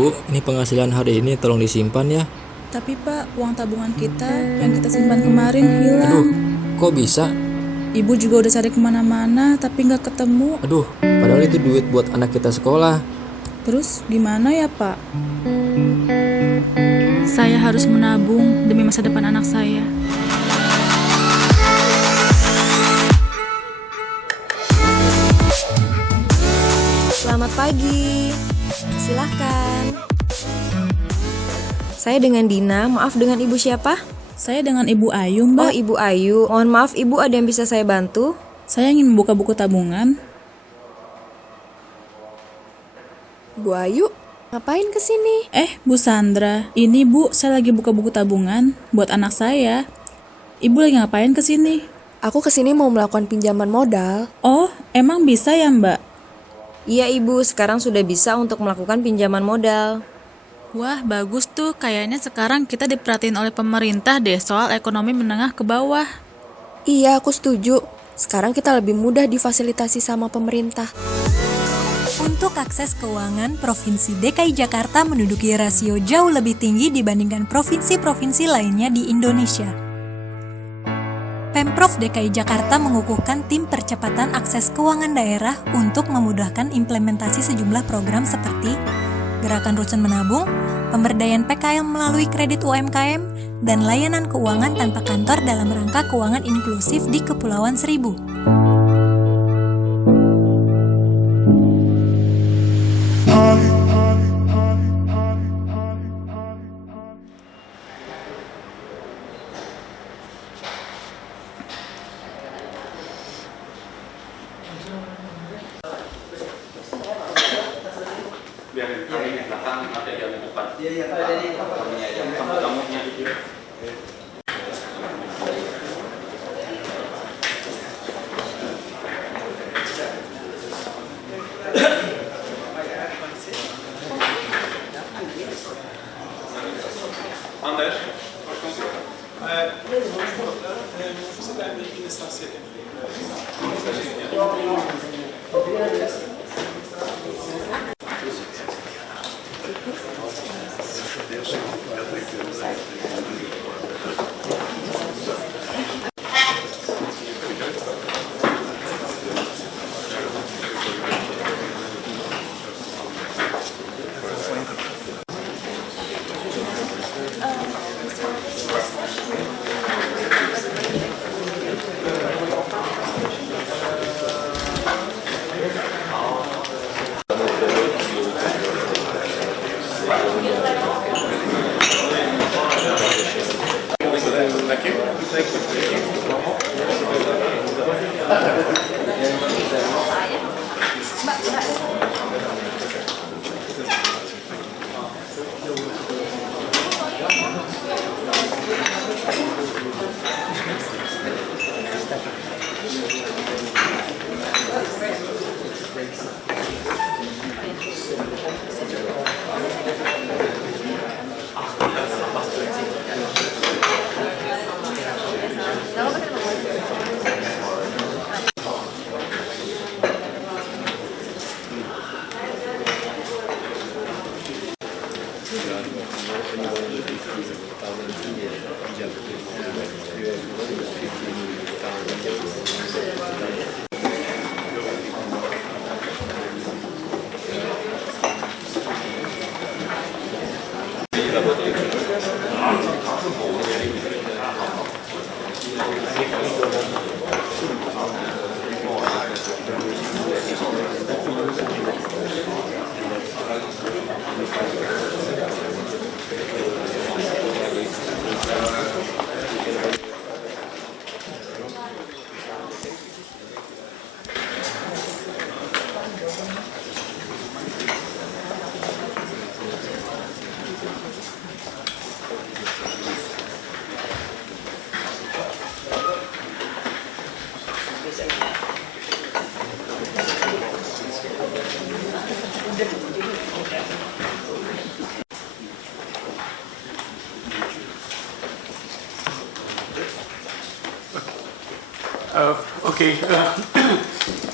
Bu, ini penghasilan hari ini tolong disimpan ya. Tapi Pak, uang tabungan kita yang kita simpan kemarin hilang. Aduh, kok bisa? Ibu juga udah cari kemana-mana tapi nggak ketemu. Aduh, padahal itu duit buat anak kita sekolah. Terus gimana ya Pak? Saya harus menabung demi masa depan anak saya. Selamat pagi, silahkan. Saya dengan Dina, maaf dengan Ibu siapa? Saya dengan Ibu Ayu, Mbak. Oh, Ibu Ayu. Mohon maaf, Ibu ada yang bisa saya bantu? Saya ingin membuka buku tabungan. Bu Ayu, ngapain kesini? Bu Sandra, ini Bu, saya lagi buka buku tabungan buat anak saya. Ibu lagi ngapain kesini? Aku kesini mau melakukan pinjaman modal. Oh, emang bisa ya Mbak? Iya Ibu, sekarang sudah bisa untuk melakukan pinjaman modal. Wah, bagus tuh. Kayaknya sekarang kita diperhatiin oleh pemerintah deh soal ekonomi menengah ke bawah. Iya, aku setuju. Sekarang kita lebih mudah difasilitasi sama pemerintah. Untuk akses keuangan, Provinsi DKI Jakarta menduduki rasio jauh lebih tinggi dibandingkan provinsi-provinsi lainnya di Indonesia. Pemprov DKI Jakarta mengukuhkan tim percepatan akses keuangan daerah untuk memudahkan implementasi sejumlah program seperti Gerakan Rusun Menabung, pemberdayaan PKL melalui kredit UMKM, dan layanan keuangan tanpa kantor dalam rangka keuangan inklusif di Kepulauan Seribu.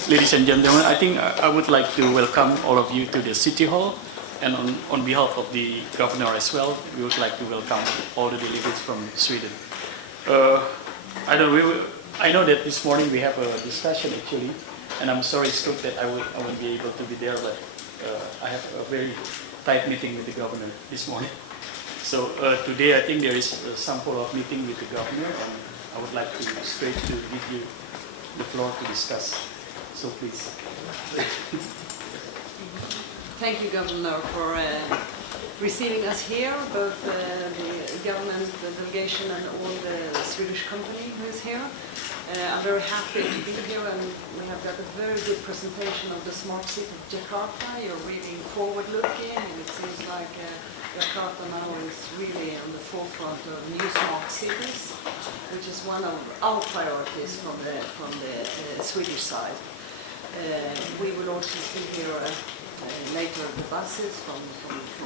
Ladies and gentlemen, I think I would like to welcome all of you to the City Hall And on behalf of the governor as well, we would like to welcome all the delegates from Sweden. I know that this morning we have a discussion actually, and I'm sorry, Scoop, that I won't be able to be there, but I have a very tight meeting with the governor this morning. So today I think there is some follow-up meeting with the governor, and I would like to straight to give you the floor to discuss. So please. Thank you, Governor, for receiving us here, both the government, the delegation, and all the Swedish company who is here. I'm very happy to be here, and we have got a very good presentation of the smart city of Jakarta. You're really forward-looking, and it seems like Jakarta now is really on the forefront of new smart cities, which is one of our priorities from the Swedish side. We will also see here later the buses from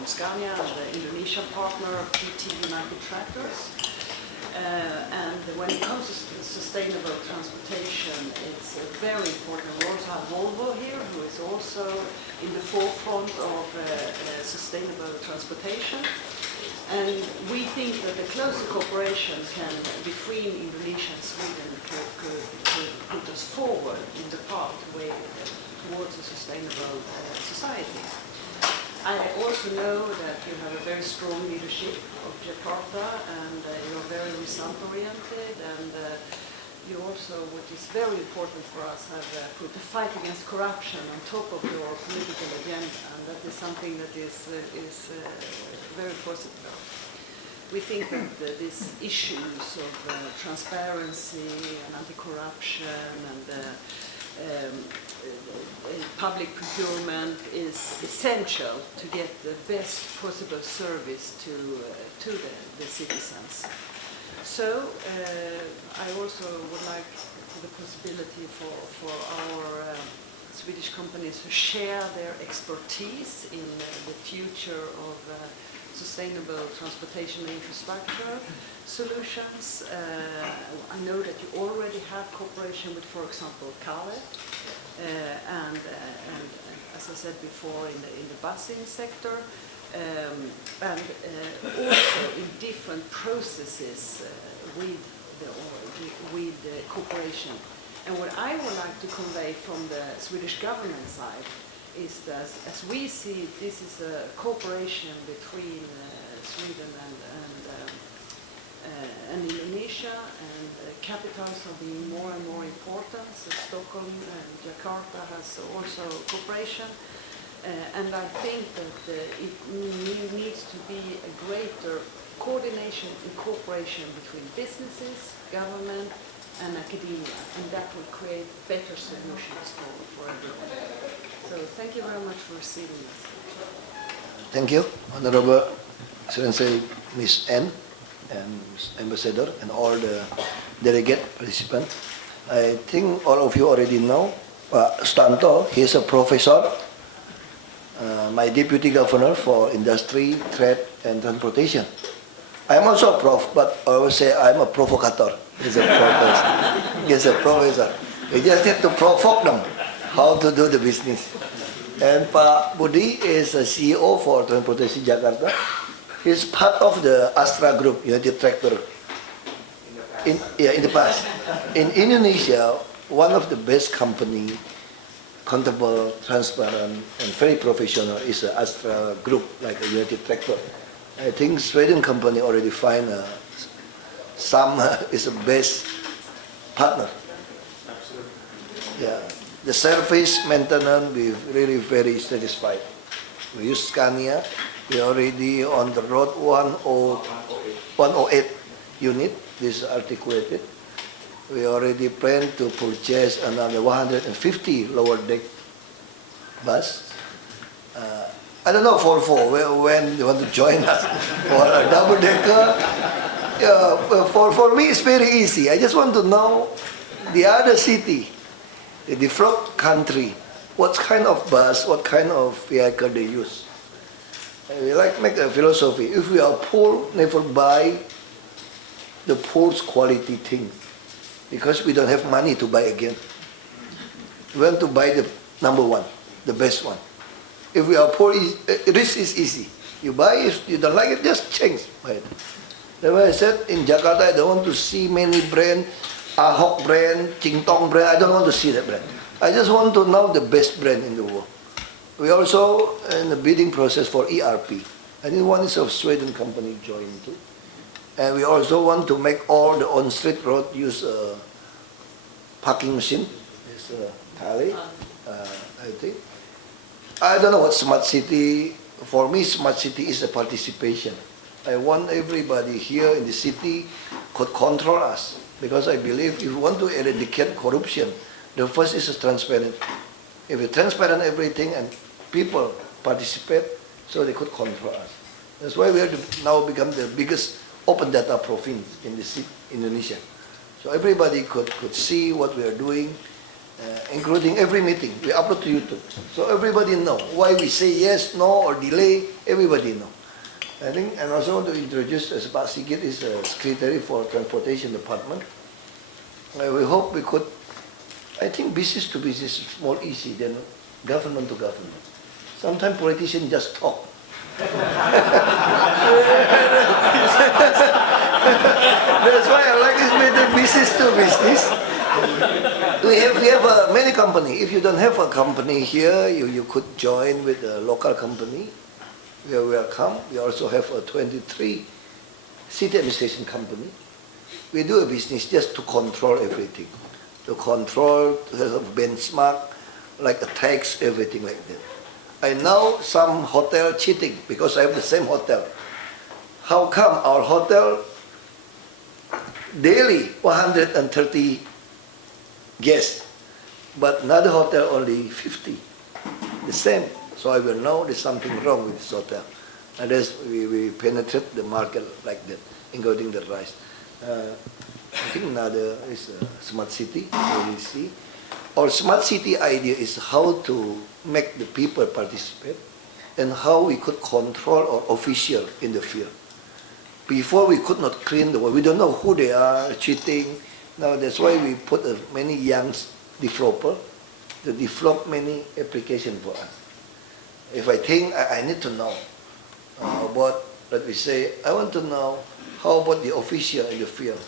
Scania and the Indonesian partner PT United Tractors. And when it comes to sustainable transportation, it's very important. We also have Volvo here, who is also in the forefront of sustainable transportation. And we think that the closer cooperation between Indonesia and Sweden could put us forward in the pathway towards a sustainable society. I also know that you have a very strong leadership of Jakarta, and you're very result-oriented, and you also, what is very important for us, have put the fight against corruption on top of your political agenda, and that is something that is very positive. We think that these issues of transparency and anti-corruption and public procurement is essential to get the best possible service to the citizens. So I also would like the possibility for our Swedish companies to share their expertise in the future of sustainable transportation infrastructure solutions. I know that you already have cooperation with, for example, Kale, and as I said before, in the busing sector, and also in different processes with the cooperation. And what I would like to convey from the Swedish government side is that, as we see, this is a cooperation between Sweden and Indonesia, and capitals are being more and more important. So Stockholm and Jakarta has also cooperation, and I think that it needs to be a greater coordination and cooperation between businesses, government, and academia, and that will create better solutions for everyone. So thank you very much for receiving us. Thank you, Honorable Excellency Ms. N and Ms. Ambassador and all the delegate participants. I think all of you already know Pak Stanto. He is a professor, my deputy governor for industry, trade, and transportation. I'm also a prof, but I always say I'm a provocateur. He's a professor. He's a professor. We just have to provoke them how to do the business. And Pak Budi is a CEO for Transportation Jakarta. He's part of the Astra Group, United Tractor. In the past. In Indonesia, one of the best company, accountable, transparent, and very professional is the Astra Group, like a United Tractor. I think Sweden company already find some is the best partner. Yeah, the service maintenance we really very satisfied. We use Scania. We already on the road 108 unit. This is articulated. We already plan to purchase another 150 lower deck bus. I don't know when you want to join us for a double decker. Yeah, for me it's very easy. I just want to know the other city, the developed country, what kind of bus, what kind of vehicle they use. We like make a philosophy. If we are poor, never buy the poor's quality thing, because we don't have money to buy again. We want to buy the number one, the best one. If we are poor, rich is easy. You buy, if you don't like it, just change. Buy it. That's why I said in Jakarta, I don't want to see many brand, Ahok brand, Chingtong brand. I don't want to see that brand. I just want to know the best brand in the world. We also in the bidding process for ERP. I think one is of Sweden company joined too. And we also want to make all the on-street road use parking machine. It's Kali, I think. I don't know what smart city. For me, smart city is a participation. I want everybody here in the city could control us, because I believe if you want to eradicate corruption, the first is transparent. If you transparent everything and people participate, so they could control us. That's why we have now become the biggest open data province in the Indonesia. So everybody could see what we are doing, including every meeting. We upload to YouTube. So everybody know why we say yes, no, or delay. Everybody know. I think, and also want to introduce Pak Sigit is a secretary for transportation department. We hope we could, I think business to business is more easy than government to government. Sometimes politicians just talk. That's why I like this with the business to business. We have many company. If you don't have a company here, you could join with a local company. We are welcome. We also have a 23 city administration company. We do a business just to control everything, to control, to have a benchmark, like a tax, everything like that. I know some hotel cheating because I have the same hotel. How come our hotel daily 130 guests, but another hotel only 50? The same. So I will know there's something wrong with this hotel. And as we penetrate the market like that, including the rice. I think another is smart city, see. Our smart city idea is how to make the people participate and how we could control our official in the field. Before we could not clean the world. We don't know who they are, cheating. Now that's why we put many young developers to develop many applications for us. If I think I need to know about, let me say, I want to know how about the official in the field,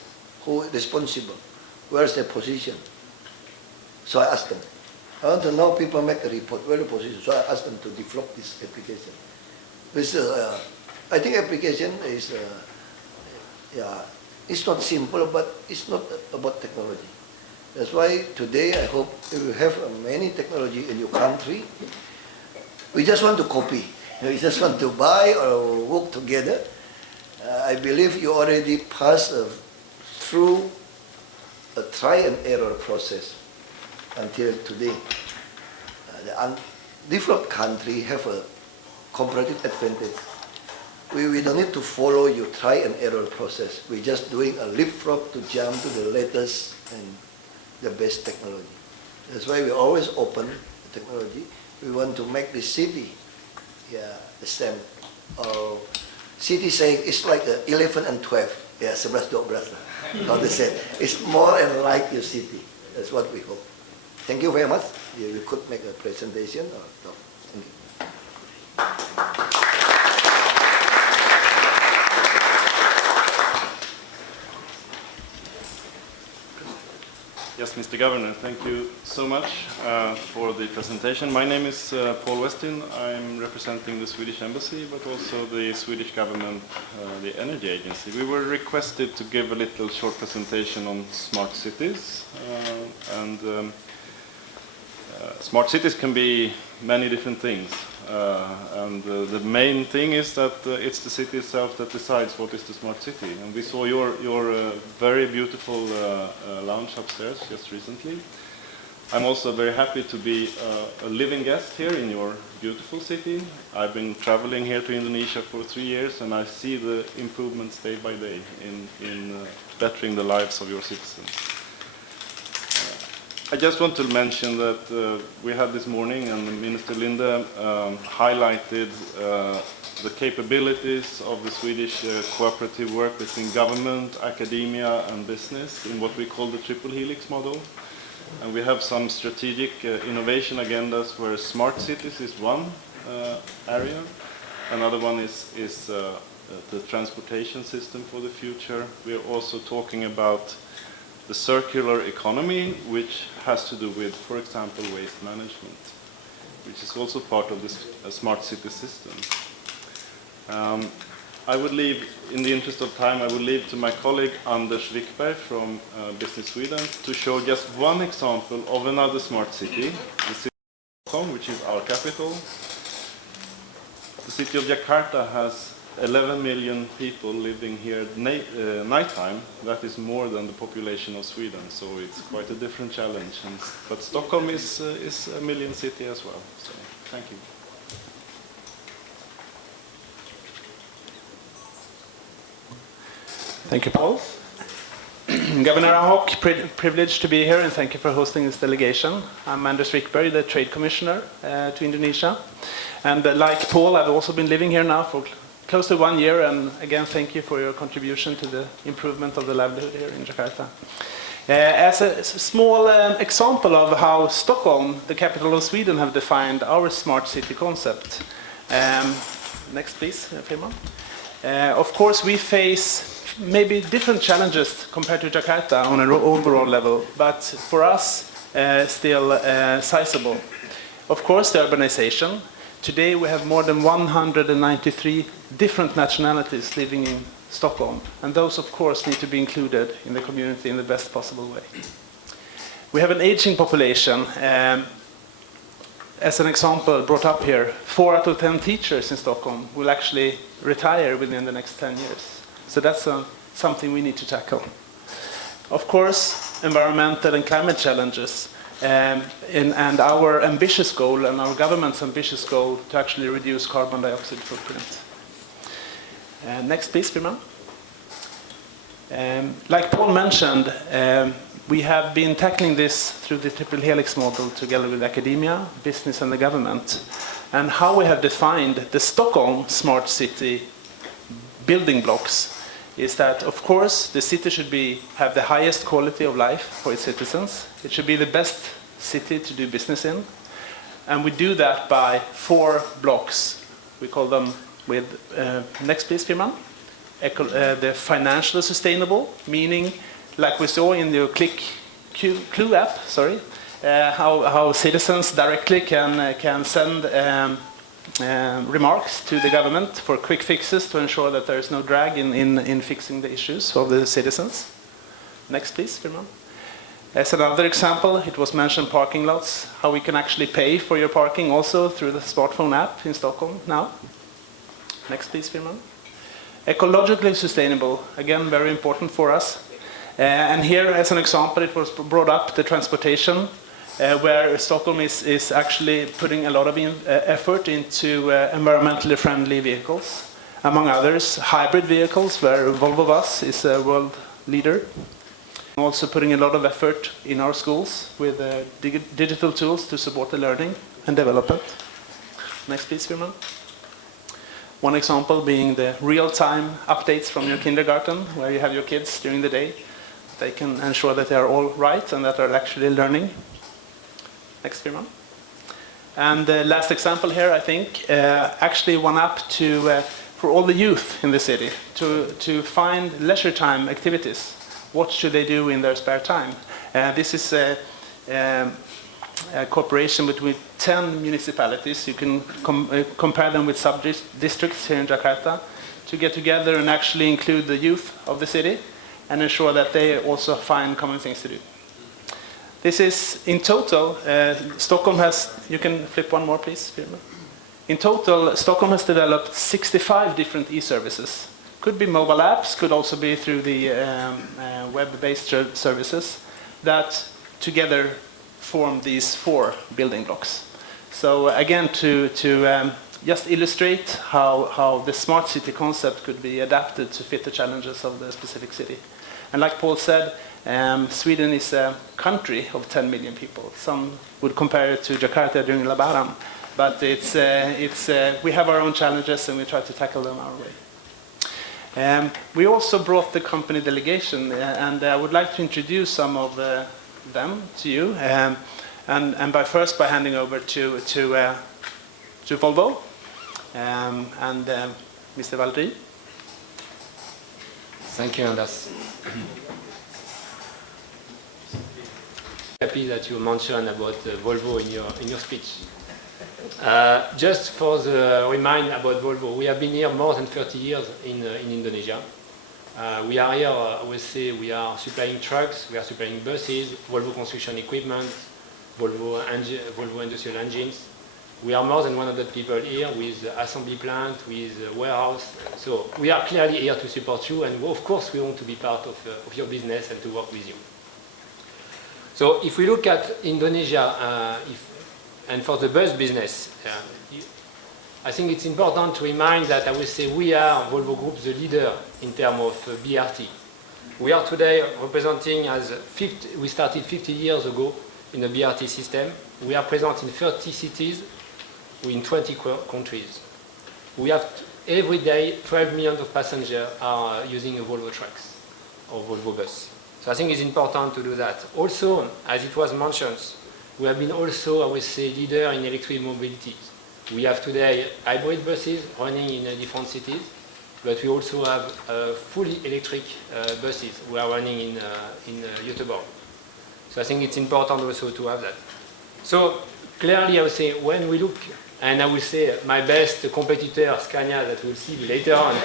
who is responsible, where's their position. So I ask them. I want to know people make a report, where the position. So I ask them to develop this application. This, I think application is, it's not simple, but it's not about technology. That's why today I hope if you have many technology in your country, we just want to copy. We just want to buy or work together. I believe you already passed through a try and error process until today. The undeveloped country have a comparative advantage. We don't need to follow your try and error process. We're just doing a leapfrog to jump to the latest and the best technology. That's why we always open the technology. We want to make the city, the same. City saying it's like 11 and 12. 11, 12. How they say it's more and like your city. That's what we hope. Thank you very much. You could make a presentation or talk. Thank you. Yes, Mr. Governor, thank you so much for the presentation. My name is Paul Westin. I'm representing the Swedish Embassy, but also the Swedish government, the Energy Agency. We were requested to give a little short presentation on smart cities. Smart cities can be many different things. The main thing is that it's the city itself that decides what is the smart city. And we saw your very beautiful lounge upstairs just recently. I'm also very happy to be a living guest here in your beautiful city. I've been traveling here to Indonesia for 3 years, and I see the improvements day by day in bettering the lives of your citizens. I just want to mention that we had this morning, and Minister Linde highlighted the capabilities of the Swedish cooperative work between government, academia and business in what we call the triple helix model. And we have some strategic innovation agendas where smart cities is one, area. Another one is the transportation system for the future. We are also talking about the circular economy, which has to do with, for example, waste management, which is also part of this smart city system. I would leave, in the interest of time, I would leave to my colleague Anders Wickberg from Business Sweden to show just one example of another smart city, the city of Stockholm, which is our capital. The city of Jakarta has 11 million people living here at nighttime. That is more than the population of Sweden, so it's quite a different challenge. But Stockholm is a million city as well. So, thank you. Thank you, Paul. Governor Ahok, privileged to be here, and thank you for hosting this delegation. I'm Anders Wickberg, the Trade Commissioner to Indonesia. And like Paul, I've also been living here now for close to 1 year, and again, thank you for your contribution to the improvement of the livelihood here in Jakarta. As a small example of how Stockholm, the capital of Sweden, have defined our smart city concept. Next, please, Firman. Of course, we face maybe different challenges compared to Jakarta on an overall level, but for us, still sizable. Of course, the urbanization. Today, we have more than 193 different nationalities living in Stockholm, and those, of course, need to be included in the community in the best possible way. We have an aging population. As an example brought up here, 4 out of 10 teachers in Stockholm will actually retire within the next 10 years. So that's something we need to tackle. Of course, environmental and climate challenges, and our ambitious goal and our government's ambitious goal to actually reduce carbon dioxide footprint. Next, please, Firman. Like Paul mentioned, we have been tackling this through the triple helix model together with academia, business, and the government. And how we have defined the Stockholm smart city building blocks is that, of course, the city should have the highest quality of life for its citizens. It should be the best city to do business in. And we do that by 4 blocks. We call them with, next please, Firman. The financially sustainable, meaning, like we saw in the Clue app, how citizens directly can send remarks to the government for quick fixes to ensure that there is no drag in fixing the issues of the citizens. Next, please, Firman. As another example, it was mentioned parking lots, how we can actually pay for your parking also through the smartphone app in Stockholm now. Next, please, Firman. Ecologically sustainable, again, very important for us. And here, as an example, it was brought up the transportation, where Stockholm is actually putting a lot of effort into environmentally friendly vehicles. Among others, hybrid vehicles, where Volvo Bus is a world leader. Also putting a lot of effort in our schools with digital tools to support the learning and development. Next, please, Firman. One example being the real-time updates from your kindergarten, where you have your kids during the day. They can ensure that they are all right and that they're actually learning. Next, Firman. And the last example here, I think, actually one app for all the youth in the city to find leisure time activities. What should they do in their spare time? This is a cooperation between 10 municipalities. You can compare them with sub-districts here in Jakarta to get together and actually include the youth of the city and ensure that they also find common things to do. This is, in total, Stockholm has, you can flip one more please. In total, Stockholm has developed 65 different e-services. Could be mobile apps, could also be through the web-based services that together form these 4 building blocks. So again, to just illustrate how the smart city concept could be adapted to fit the challenges of the specific city. And like Paul said, Sweden is a country of 10 million people. Some would compare it to Jakarta during Lebaran, but we have our own challenges and we try to tackle them our way. We also brought the company delegation, and I would like to introduce some of them to you, and by handing over to to Volvo. Mr. Valdry. Thank you, Anders. Happy that you mentioned about Volvo in your speech. Just for the remind about Volvo, we have been here more than 30 years in Indonesia. We are here, I would say, we are supplying trucks, we are supplying buses, Volvo construction equipment, Volvo industrial engines. We are more than 100 people here with assembly plant, with warehouse. So we are clearly here to support you, and of course we want to be part of your business and to work with you. So if we look at Indonesia, and for the bus business, I think it's important to remind that I would say we are, Volvo Group, the leader in terms of BRT. We are today representing we started 50 years ago in the BRT system. We are present in 30 cities in 20 countries. We have every day 12 million of passengers are using a Volvo trucks or Volvo bus. So I think it's important to do that. Also, as it was mentioned, we have been also, I would say, leader in electric mobility. We have today hybrid buses running in different cities, but we also have fully electric buses we are running in Göteborg. So I think it's important also to have that. So clearly, I would say, when we look, and I will say my best competitor, Scania, that we'll see later on. I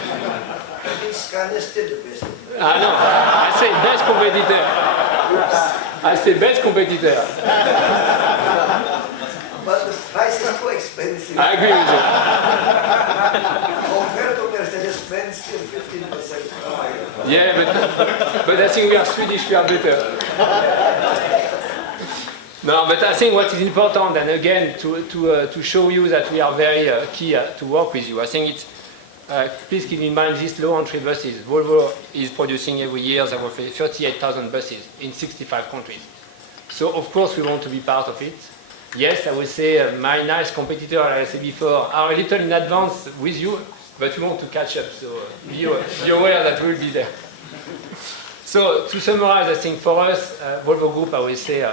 think Scania is still the best. No, I say best competitor. I say best competitor. But the price is too expensive. I agree with you. Compared to Mercedes-Benz, still 15% higher. Yeah, but I think we are Swedish, we are better. No, but I think what is important, and again, to show you that we are very key to work with you, I think it's, please keep in mind these low entry buses. Volvo is producing every year over 38,000 buses in 65 countries. So of course we want to be part of it. Yes, I would say my nice competitor, like I said before, are a little in advance with you, but we want to catch up, so be aware that we'll be there. So to summarize, I think for us, Volvo Group, I would say,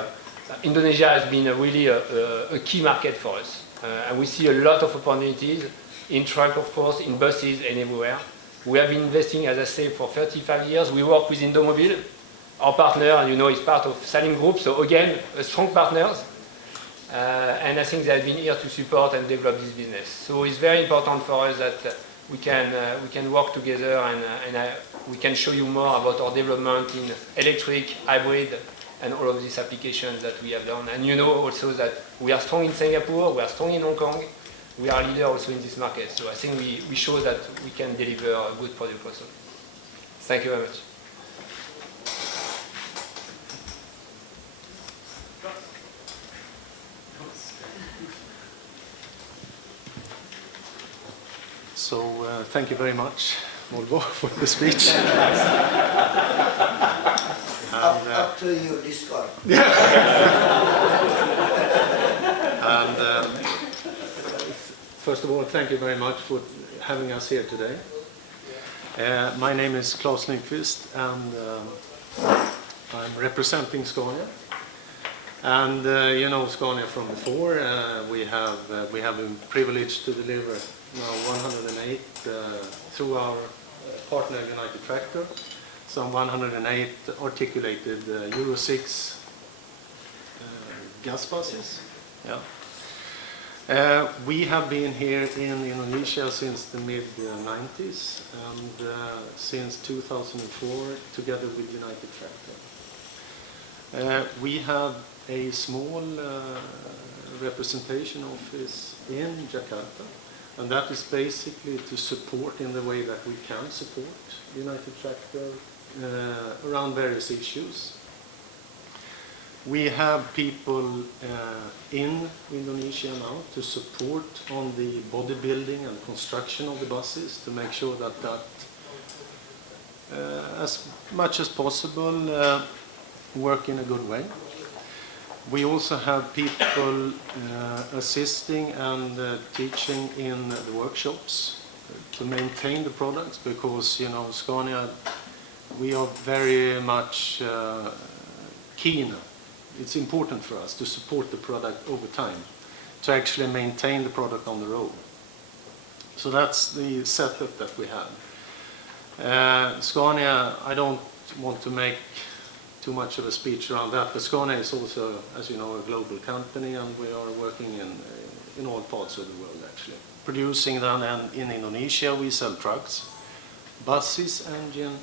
Indonesia has been really a key market for us. And we see a lot of opportunities in truck, of course, in buses and everywhere. We have been investing, as I say, for 35 years. We work with Indomobil. Our partner, you know, is part of Salim Group. So again, strong partners. And I think they have been here to support and develop this business. So it's very important for us that we can work together and we can show you more about our development in electric, hybrid, and all of these applications that we have done. And you know also that we are strong in Singapore, we are strong in Hong Kong, we are a leader also in this market. So I think we show that we can deliver a good product also. Thank you very much. So thank you very much, Volvo, for the speech. Up to you, discard. And first of all, thank you very much for having us here today. My name is Claes Nyqvist, and I'm representing Scania. And you know Scania from before. We have been privileged to deliver now 108 through our partner United Tractor. Some 108 articulated Euro 6 gas buses. Yeah. We have been here in Indonesia since the mid-90s and since 2004 together with United Tractor. We have a small representation office in Jakarta, and that is basically to support in the way that we can support United Tractor around various issues. We have people in Indonesia now to support on the bodybuilding and construction of the buses to make sure that as much as possible work in a good way. We also have people assisting and teaching in the workshops to maintain the products, because you know Scania, we are very much keen. It's important for us to support the product over time, to actually maintain the product on the road. So that's the setup that we have. Scania, I don't want to make too much of a speech around that, but Scania is also, as you know, a global company, and we are working in all parts of the world actually. Producing them, and in Indonesia we sell trucks, buses, engine,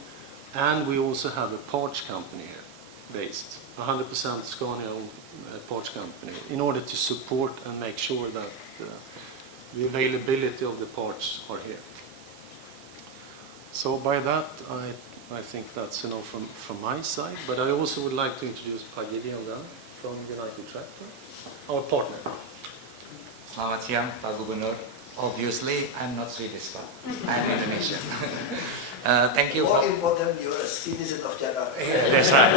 and we also have a parts company here based, 100% Scania parts company, in order to support and make sure that the availability of the parts are here. So by that, I think that's enough from my side, but I also would like to introduce Pak Gideon then from United Tractor, our partner. Selamat siang, Pak Gubernur. Obviously, I'm not Swedish, Pak. I'm Indonesian. Thank you. More important, you're a citizen of Jakarta. That's right.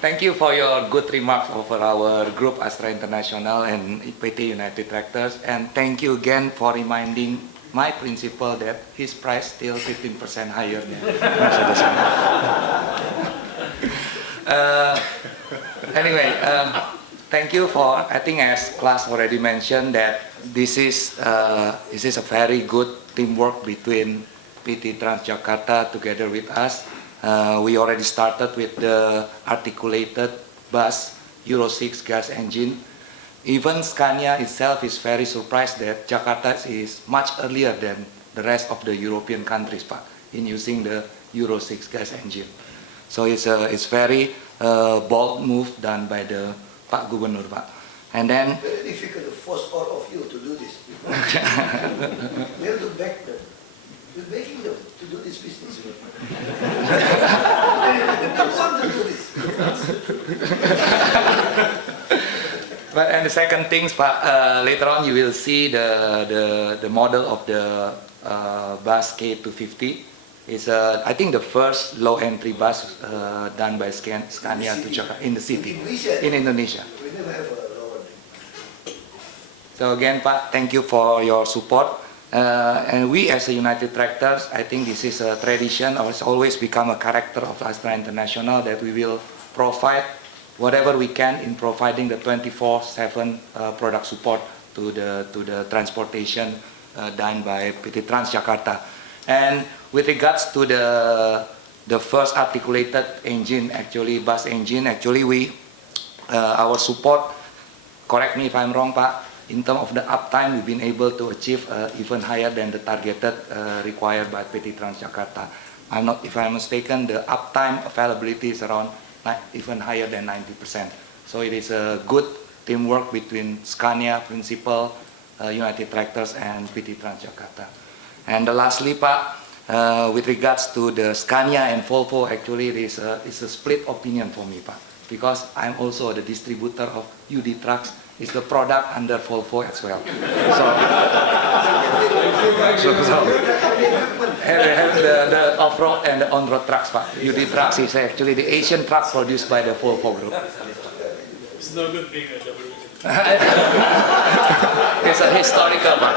Thank you for your good remarks over our group Astra International and PT United Tractors, and thank you again for reminding my principal that his price still 15% higher than Mercedes. Anyway, thank you for, I think as Klaas already mentioned, that this is a very good teamwork between PT Transjakarta together with us. We already started with the articulated bus Euro 6 gas engine. Even Scania itself is very surprised that Jakarta is much earlier than the rest of the European countries, Pak, in using the Euro 6 gas engine. So it's very bold move done by the Pak Gubernur, Pak. And then Very difficult to force all of you to do this. We have to beg them. We're begging them to do this business. They want to do this. But and the second things, Pak, later on you will see the model of the bus K250. It's I think the first low entry bus done by Scania to Jakarta in the city in Indonesia. We never have a lower. So again, Pak, thank you for your support. And we as a United Tractors, I think this is a tradition, or it's always become a character of Astra International, that we will provide whatever we can in providing the 24/7 product support to the transportation done by PT Transjakarta. And with regards to the first articulated engine, actually bus engine, actually we our support, correct me if I'm wrong, Pak, in terms of the uptime, we've been able to achieve even higher than the targeted required by PT Transjakarta. If I'm mistaken, the uptime availability is around even higher than 90%. So it is a good teamwork between Scania, Principal, United Tractors, and PT Transjakarta. And lastly, Pak, with regards to the Scania and Volvo, actually it's a split opinion for me, Pak, because I'm also the distributor of UD Trucks. It's the product under Volvo as well. So have the off-road and the on-road trucks, Pak. UD Trucks is actually the Asian truck produced by the Volvo Group. It's no good being a double. It's a historical, Pak.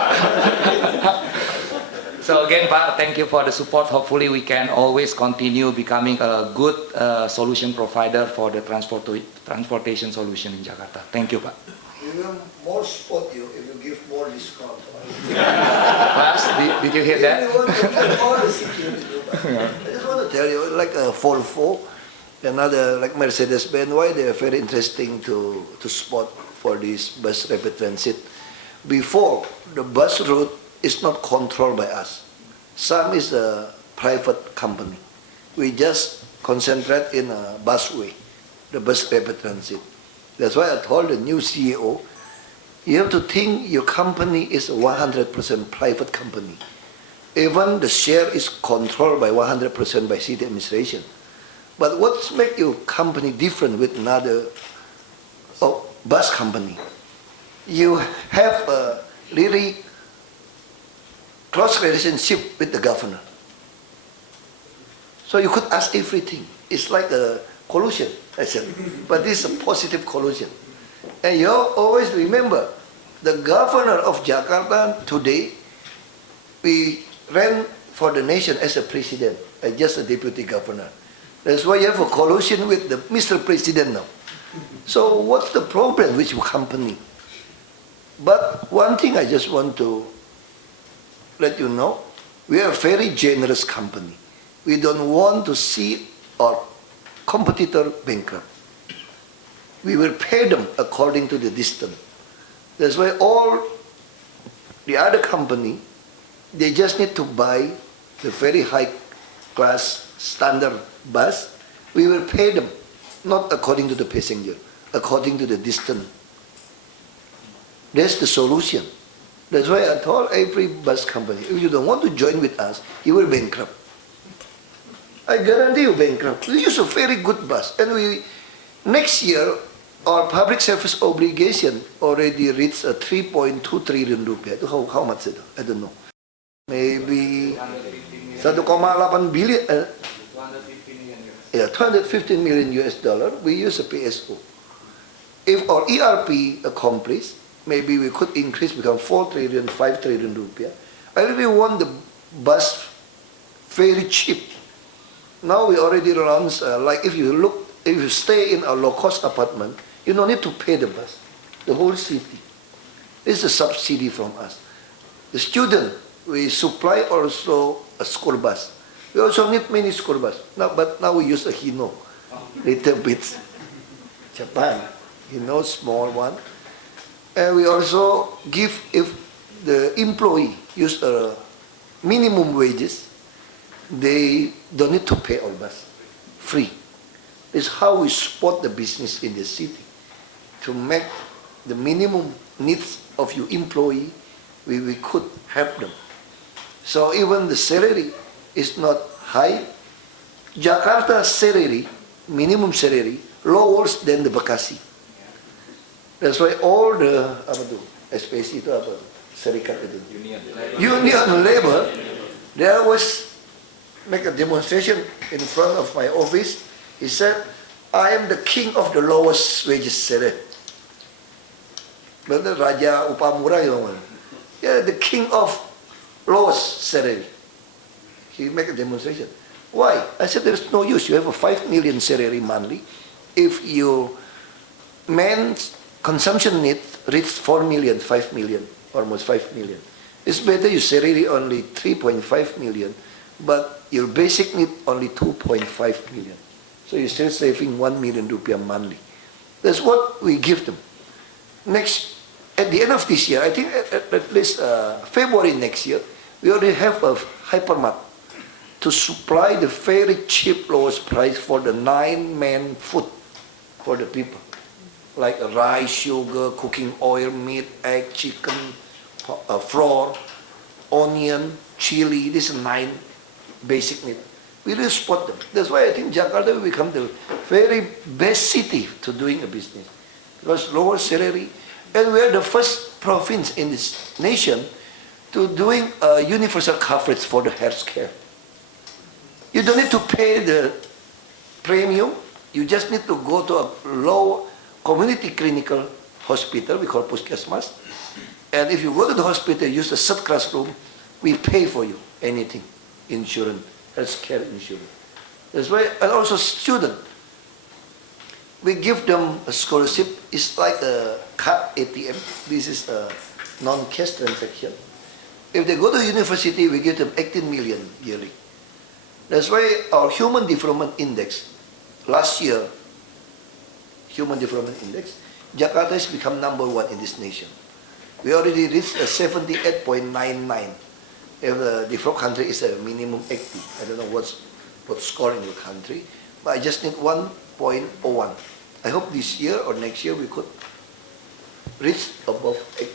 So again, Pak, thank you for the support. Hopefully we can always continue becoming a good solution provider for the transportation solution in Jakarta. Thank you, Pak. We will more support you if you give more discount. Klaas, did you hear that? We want to get all the security. I just want to tell you, like a Volvo, another like Mercedes-Benz, why they are very interesting to spot for this bus rapid transit. Before, the bus route is not controlled by us. Some is a private company. We just concentrate in a busway, the bus rapid transit. That's why I told the new CEO, you have to think your company is a 100% private company. Even the share is controlled by 100% by city administration. But what makes your company different with another bus company? You have a really close relationship with the governor. So you could ask everything. It's like a collusion, I said. But this is a positive collusion. And you always remember, the governor of Jakarta today, we ran for the nation as a president, as just a deputy governor. That's why you have a collusion with the Mr. President now. So what's the problem with your company? But one thing I just want to let you know, we are a very generous company. We don't want to see our competitor bankrupt. We will pay them according to the distance. That's why all the other company, they just need to buy the very high class standard bus. We will pay them, not according to the passenger, according to the distance. That's the solution. That's why I told every bus company, if you don't want to join with us, you will bankrupt. I guarantee you bankrupt. We use a very good bus. And next year, our public service obligation already reached a 3.2 trillion rupiah. How much is it? I don't know. Maybe 1,8 billion. 215 million US dollar. We use a PSO. If our ERP accomplished, maybe we could increase become 4 trillion, 5 trillion rupiah. I really want the bus very cheap. Now we already launched, like if you stay in a low-cost apartment, you don't need to pay the bus, the whole city. This is a subsidy from us. The student, we supply also a school bus. We also need many school bus. But now we use a Hino, little bit. Japan, Hino, small one. And we also give, if the employee use a minimum wages, they don't need to pay our bus, free. It's how we support the business in the city. To make the minimum needs of your employee, we could help them. So even the salary is not high. Jakarta's salary, minimum salary, lower than the Bekasi. That's why all the SPC itu apa? Serikat itu. Union labor, they always make a demonstration in front of my office. He said, I am the king of the lowest wages salary. Benar Raja upah murah yang mana? Yeah, the king of lowest salary. He make a demonstration. Why? I said, there's no use. You have a 5 million salary monthly. If your man's consumption need reach 4 million, 5 million, almost 5 million. It's better you salary only 3.5 million, but your basic need only 2.5 million. So you're still saving 1 million rupiah monthly. That's what we give them. At the end of this year, I think at least February next year, we already have a hypermart to supply the very cheap lowest price for the 9-man food for the people. Like rice, sugar, cooking oil, meat, egg, chicken, flour, onion, chili. This is 9 basic needs. We really support them. That's why I think Jakarta will become the very best city to doing a business. Because lower salary, and we are the first province in this nation to doing a universal coverage for the health care. You don't need to pay the premium. You just need to go to a low community clinical hospital, we call Puskesmas. And if you go to the hospital, use the third class room, we pay for you anything, insurance, health care insurance. That's why, and also student, we give them a scholarship. It's like a card ATM. This is a non-cash transaction. If they go to university, we give them 18 million yearly. That's why our Human Development Index, last year, Human Development Index, Jakarta has become number 1 in this nation. We already reached a 78.99. If the developed country is a minimum 80. I don't know what's score in your country, but I just need 1.01. I hope this year or next year we could reach above 80.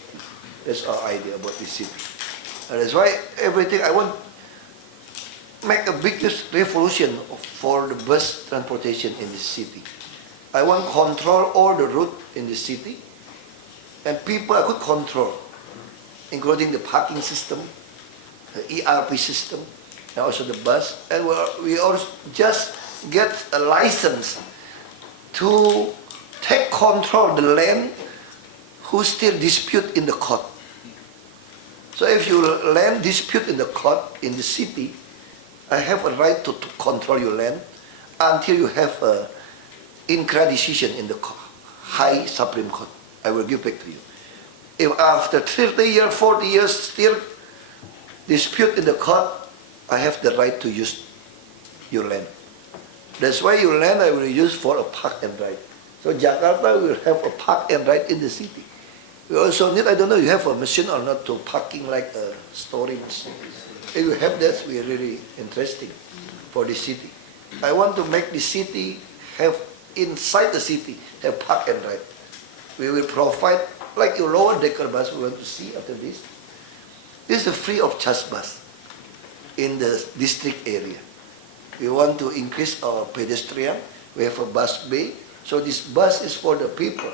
That's our idea about this city. And that's why everything I want make a biggest revolution for the bus transportation in the city. I want control all the route in the city, and people I could control, including the parking system, the ERP system, and also the bus. And we also just get a license to take control of the land who still dispute in the court. So if you land dispute in the court in the city, I have a right to control your land until you have a in-court decision in the high Supreme Court. I will give back to you. If after 30 years, 40 years still dispute in the court, I have the right to use your land. That's why your land I will use for a park and ride. So Jakarta will have a park and ride in the city. We also need, I don't know, you have a machine or not to parking like a storage. If you have that, we are really interesting for the city. I want to make the city have, inside the city, have park and ride. We will provide, like your lower decker bus we want to see after this. This is a free of charge bus in the district area. We want to increase our pedestrian. We have a bus bay. So this bus is for the people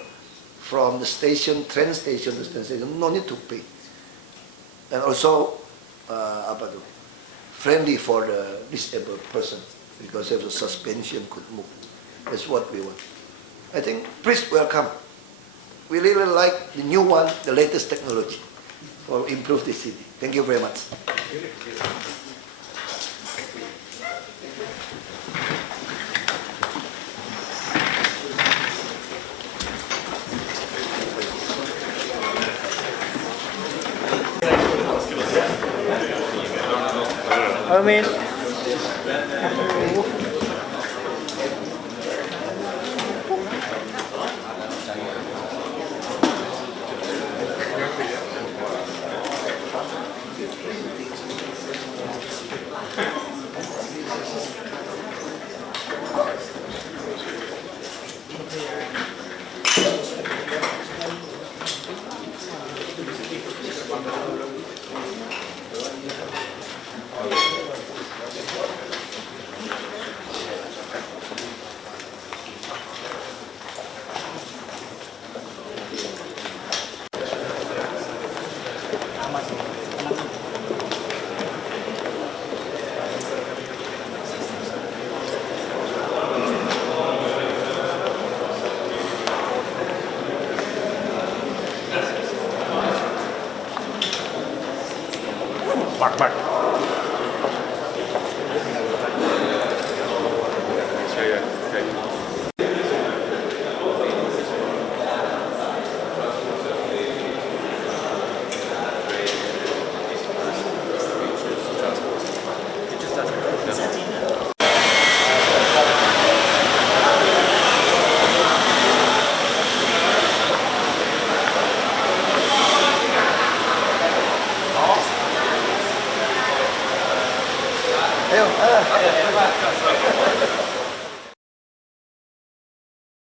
from the station, train station to station, no need to pay. And also, friendly for the disabled person because of the suspension could move. That's what we want. I think, please welcome. We really like the new one, the latest technology for improve the city. Thank you very much. Amin. Back. Ayo,